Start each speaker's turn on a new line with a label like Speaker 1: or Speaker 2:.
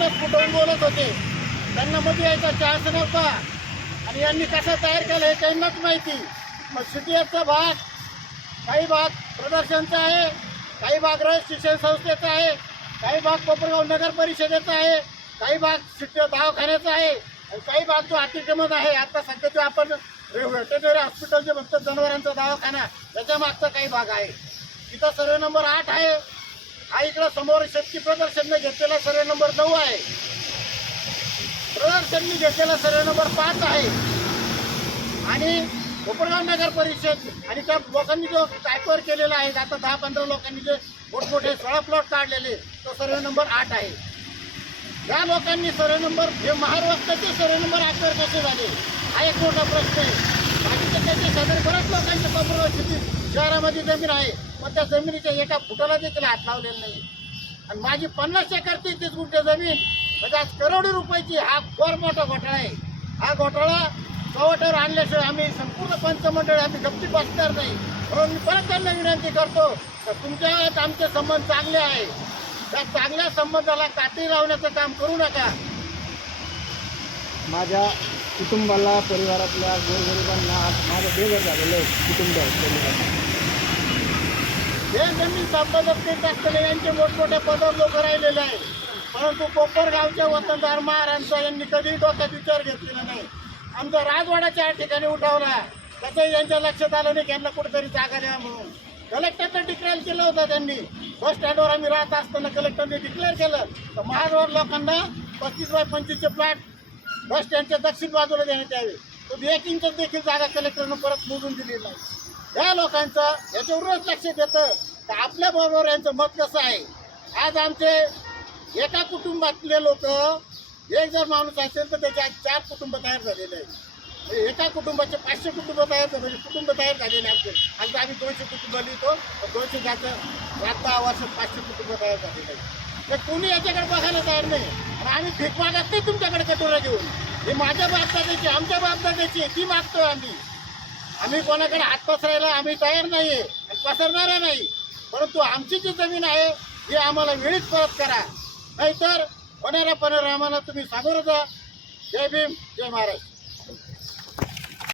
Speaker 1: आवाज फुटवून बोलत होते? त्यांना मध्ये यायचा चान्स नव्हता. आणि यांनी कसं तयार केलं हे त्यांनाच माहिती. मग सिटीएफचा भाग काही भाग प्रदर्शनचा आहे काही भाग रयत शिक्षण संस्थेचा आहे काही भाग कोपरगाव नगर परिषदेचा आहे काही भाग सिटी दवाखान्याचा आहे आणि काही भाग जो अतिक्रमण आहे आता सध्या जो आपण व्हेटनरी हॉस्पिटल जे म्हणतो जनावरांचा दवाखाना त्याच्या मागचा काही भाग आहे. तिथं सर्वे नंबर आठ आहे. इकडं समोर शेतकी प्रदर्शनने घेतलेला सर्वे नंबर नऊ आहे. प्रदर्शनने घेतलेला सर्वे नंबर पाच आहे. आणि कोपरगाव नगर परिषद आणि त्या लोकांनी जो टायपर केलेला आहे आता दहा पंधरा लोकांनी जे मोठमोठे सोळा प्लॉट काढलेले तो सर्वे नंबर आठ आहे. या लोकांनी सर्वे नंबर हे महाराष्ट्राचे सर्वे नंबर आठवर कसे झाले? हा एक मोठा प्रश्न आहे. बाकीच्या त्याचे शेजारी बऱ्याच लोकांच्या कोपरगाव स्थिती शहरामध्ये जमीन आहे. पण त्या जमिनीच्या एका फुटाला देखील हात लावलेला नाही. आणि माझी पन्नास एकर तेहतीस गुंठे जमीन म्हणजे आज करोडी रुपयाची हा फार मोठा घोटाळा आहे. हा घोटाळा चव्हाट्यावर आणल्याशिवाय आम्ही संपूर्ण पंचमंडळ आम्ही गप्ती बसणार नाही. म्हणून मी परत त्यांना विनंती करतो तर तुमच्या आमचे संबंध चांगले आहे. त्या चांगल्या संबंधाला काठी लावण्याचं काम करू नका.
Speaker 2: माझ्या कुटुंबाला परिवारातल्या गोरगरिबांना आज माझं बेघर झालेलं कुटुंब आहे
Speaker 1: हे जमीन संपादक ते असलेले यांचे मोठमोठ्या पदावर लोक राहिलेले आहे परंतु कोपरगावच्या वतनदार महाराजांचा यांनी कधीही डोक्यात विचार घेतलेला नाही. आमचा राजवाडा या ठिकाणी उठावला. त्याचंही यांच्या लक्षात आलं नाही की यांना कुठेतरी जागा द्या म्हणून. कलेक्टरचा डिक्लेअर केलं होतं त्यांनी. बस स्टँडवर आम्ही राहत असताना कलेक्टरने डिक्लेअर केलं. तर महाजवर लोकांना पस्तीस बाय पंचवीसचे प्लॅट बस स्टँडच्या दक्षिण बाजूला देण्यात यावे. तो देखील जागा कलेक्टरनं परत मोजून दिली नाही. या लोकांचं याच्यावरूनच लक्ष देतं. तर आपल्या बरोबर यांचं मत कसं आहे? आज आमचे एका कुटुंबातले लोक एक जर माणूस असेल तर त्याचे आज चार कुटुंब तयार झालेले आहेत. म्हणजे एका कुटुंबाचे पाचशे कुटुंब तयार झाले म्हणजे कुटुंब तयार झालेले आमचे. आज आम्ही दोनशे कुटुंब लिहितो तर दोनशे जातं. सात दहा वर्षात पाचशे कुटुंब तयार झालेले आहेत. तर कोणी याच्याकडे बघायला तयार नाही. आणि आम्ही भीक मागत नाही तुमच्याकडे कटोरा घेऊन ही माझ्या बापदादाची आमच्या बापदादाची आहे, ती मागतोय आम्ही. आम्ही कोणाकडे हात पसरायला आम्ही तयार नाही आहे पसरणार नाही. परंतु आमची जी जमीन आहे ती आम्हाला वेळीच परत करा. नाहीतर होणाऱ्या पणाऱ्या आम्हाला तुम्ही सामोरं जा. जय भीम जय महाराज